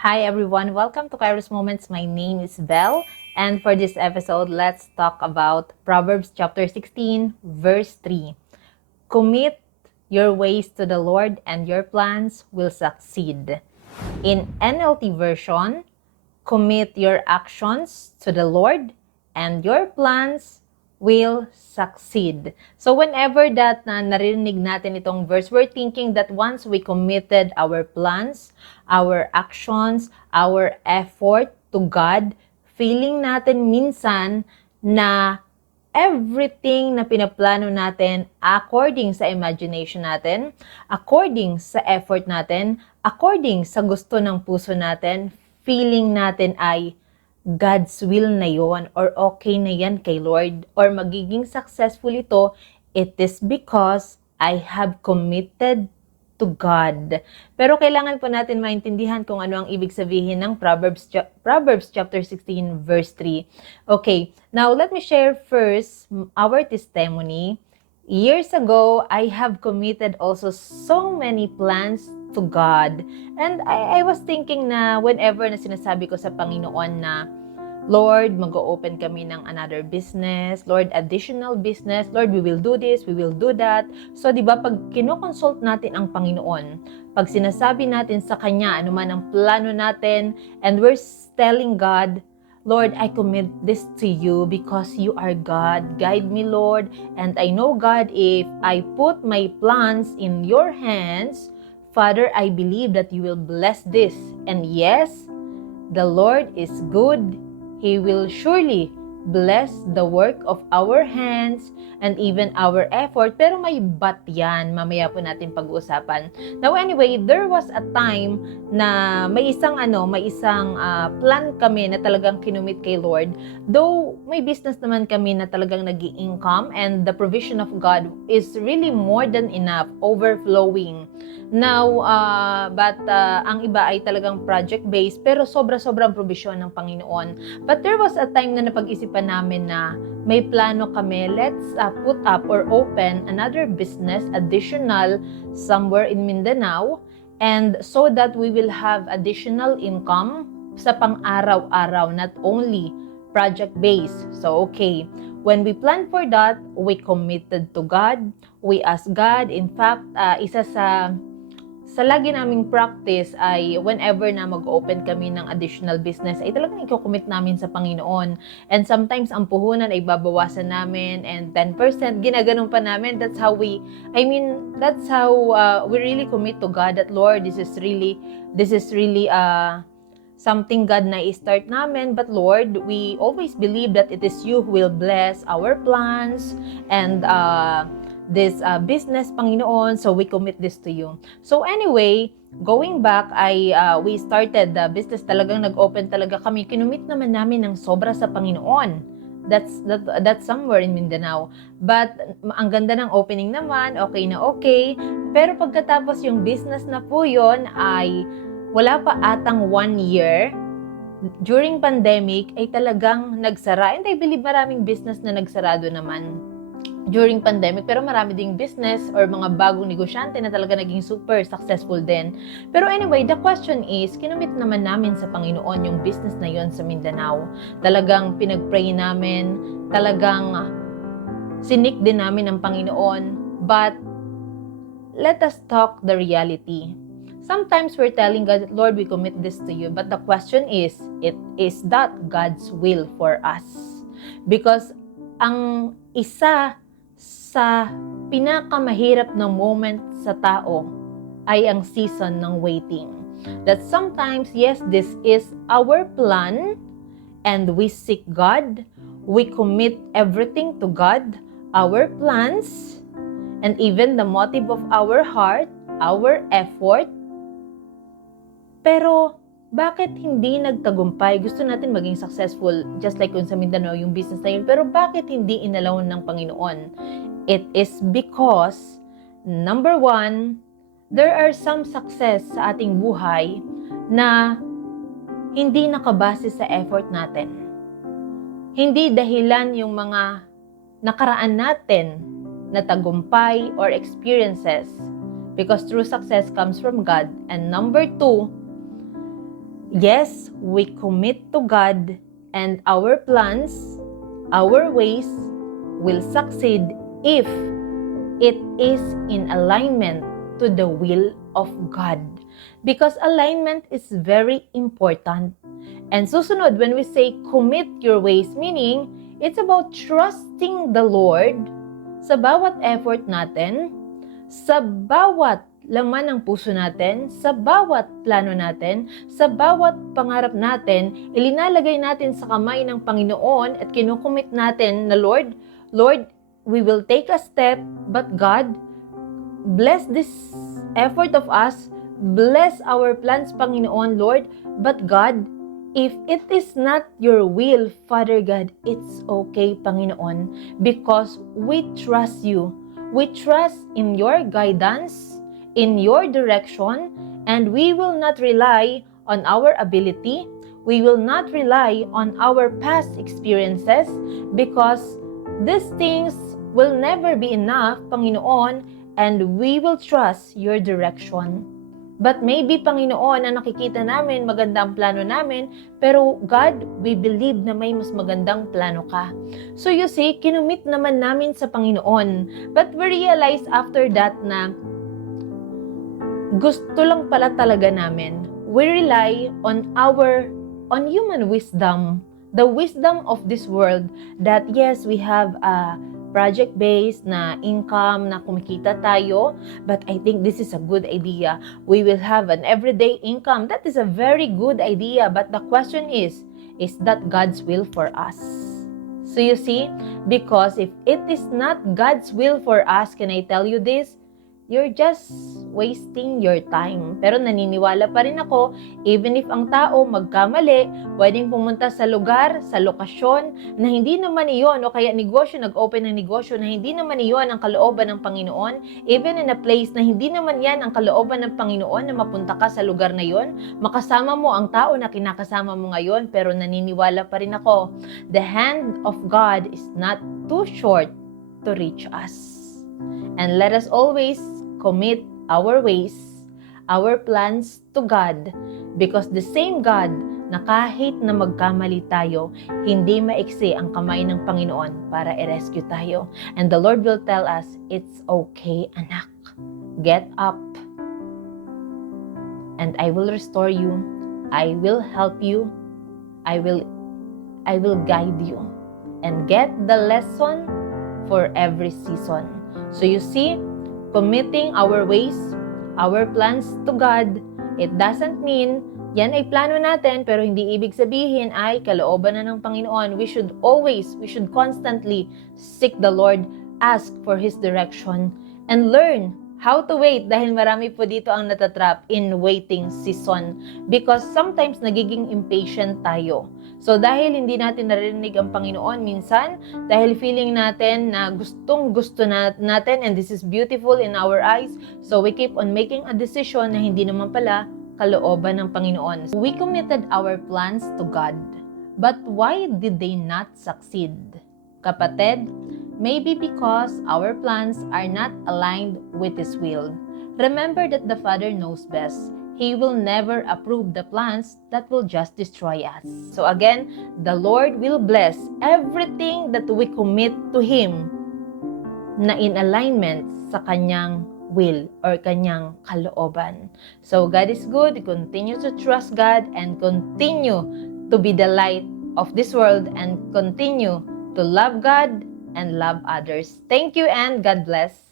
Hi everyone, welcome to Kairos Moments. My name is Belle, and for this episode, let's talk about Proverbs chapter 16, verse 3. Commit your ways to the Lord, and your plans will succeed. In NLT version, commit your actions to the Lord, and your plans will succeed. So whenever that na narinig natin itong verse, we're thinking that once we committed our plans, our actions, our effort to God, feeling natin minsan na everything na pinaplano natin according sa imagination natin, according sa effort natin, according sa gusto ng puso natin, feeling natin ay God's will na yon or okay na yan kay Lord or magiging successful ito, it is because I have committed to God. Pero kailangan po natin maintindihan kung ano ang ibig sabihin ng Proverbs Proverbs chapter 16 verse 3. Okay, now let me share first our testimony. Years ago, I have committed also so many plans to God. And I, I was thinking na whenever na sinasabi ko sa Panginoon na Lord, mag-open kami ng another business. Lord, additional business. Lord, we will do this, we will do that. So, di ba, pag kinoconsult natin ang Panginoon, pag sinasabi natin sa Kanya, ano man ang plano natin, and we're telling God, Lord, I commit this to you because you are God. Guide me, Lord. And I know, God, if I put my plans in your hands, Father, I believe that you will bless this. And yes, the Lord is good. He will surely bless the work of our hands and even our effort. Pero may but yan. Mamaya po natin pag-uusapan. Now anyway, there was a time na may isang ano, may isang uh, plan kami na talagang kinumit kay Lord. Though may business naman kami na talagang nag income and the provision of God is really more than enough, overflowing. Now, uh, but uh, ang iba ay talagang project-based pero sobra-sobrang provision ng Panginoon. But there was a time na napag-isipan namin na may plano kami, let's uh, put up or open another business additional somewhere in Mindanao and so that we will have additional income sa pang-araw-araw, not only project-based. So, okay. When we plan for that, we committed to God. We ask God. In fact, uh, isa sa sa lagi naming practice ay whenever na mag-open kami ng additional business ay talagang i-commit namin sa Panginoon. And sometimes ang puhunan ay babawasan namin and 10% ginaganon pa namin. That's how we, I mean, that's how uh, we really commit to God that Lord, this is really, this is really uh, something God na i-start namin. But Lord, we always believe that it is you who will bless our plans and uh, this uh, business, Panginoon. So we commit this to you. So anyway, going back, I uh, we started the business talagang nag-open talaga kami. Kinumit naman namin ng sobra sa Panginoon. That's that, that's somewhere in Mindanao. But ang ganda ng opening naman, okay na okay. Pero pagkatapos yung business na po yon ay wala pa atang one year during pandemic ay talagang nagsara. And I believe maraming business na nagsarado naman during pandemic pero marami ding business or mga bagong negosyante na talaga naging super successful din. Pero anyway, the question is, kinumit naman namin sa Panginoon yung business na yon sa Mindanao. Talagang pinagpray namin, talagang sinik din namin ang Panginoon. But let us talk the reality. Sometimes we're telling God, Lord, we commit this to you. But the question is, it is that God's will for us? Because ang isa sa pinakamahirap na moment sa tao ay ang season ng waiting. That sometimes, yes, this is our plan and we seek God. We commit everything to God, our plans, and even the motive of our heart, our effort. Pero bakit hindi nagtagumpay? Gusto natin maging successful just like kung sa Mindanao yung business na yun. Pero bakit hindi inalaw ng Panginoon? It is because, number one, there are some success sa ating buhay na hindi nakabase sa effort natin. Hindi dahilan yung mga nakaraan natin na tagumpay or experiences because true success comes from God. And number two, yes, we commit to God and our plans, our ways will succeed if it is in alignment to the will of God. Because alignment is very important. And susunod, when we say commit your ways, meaning it's about trusting the Lord sa bawat effort natin, sa bawat laman ng puso natin, sa bawat plano natin, sa bawat pangarap natin, ilinalagay natin sa kamay ng Panginoon at kinukumit natin na Lord, Lord, we will take a step, but God, bless this effort of us, bless our plans, Panginoon, Lord, but God, if it is not your will, Father God, it's okay, Panginoon, because we trust you. We trust in your guidance, in your direction, and we will not rely on our ability. We will not rely on our past experiences because these things will never be enough, Panginoon, and we will trust your direction. But maybe, Panginoon, na nakikita namin, maganda ang plano namin, pero God, we believe na may mas magandang plano ka. So you see, kinumit naman namin sa Panginoon. But we realize after that na gusto lang pala talaga namin. We rely on our, on human wisdom, the wisdom of this world that yes, we have a project-based na income na kumikita tayo, but I think this is a good idea. We will have an everyday income. That is a very good idea, but the question is, is that God's will for us? So you see, because if it is not God's will for us, can I tell you this? You're just wasting your time. Pero naniniwala pa rin ako, even if ang tao magkamali, pwedeng pumunta sa lugar, sa lokasyon, na hindi naman iyon, o kaya negosyo, nag-open ng negosyo, na hindi naman iyon ang kalooban ng Panginoon, even in a place na hindi naman yan ang kalooban ng Panginoon na mapunta ka sa lugar na yon, makasama mo ang tao na kinakasama mo ngayon, pero naniniwala pa rin ako, the hand of God is not too short to reach us. And let us always commit our ways, our plans to God because the same God na kahit na magkamali tayo, hindi maiksi ang kamay ng Panginoon para i-rescue tayo. And the Lord will tell us, it's okay, anak. Get up. And I will restore you. I will help you. I will I will guide you. And get the lesson for every season. So you see, committing our ways, our plans to God, it doesn't mean yan ay plano natin pero hindi ibig sabihin ay kalooban na ng Panginoon. We should always, we should constantly seek the Lord, ask for His direction, and learn how to wait dahil marami po dito ang natatrap in waiting season because sometimes nagiging impatient tayo. So dahil hindi natin narinig ang Panginoon minsan, dahil feeling natin na gustong gusto na, natin and this is beautiful in our eyes, so we keep on making a decision na hindi naman pala kalooban ng Panginoon. We committed our plans to God. But why did they not succeed? Kapatid, maybe because our plans are not aligned with His will. Remember that the Father knows best. He will never approve the plans that will just destroy us. So again, the Lord will bless everything that we commit to Him na in alignment sa Kanyang will or Kanyang kalooban. So God is good. Continue to trust God and continue to be the light of this world and continue to love God and love others. Thank you and God bless.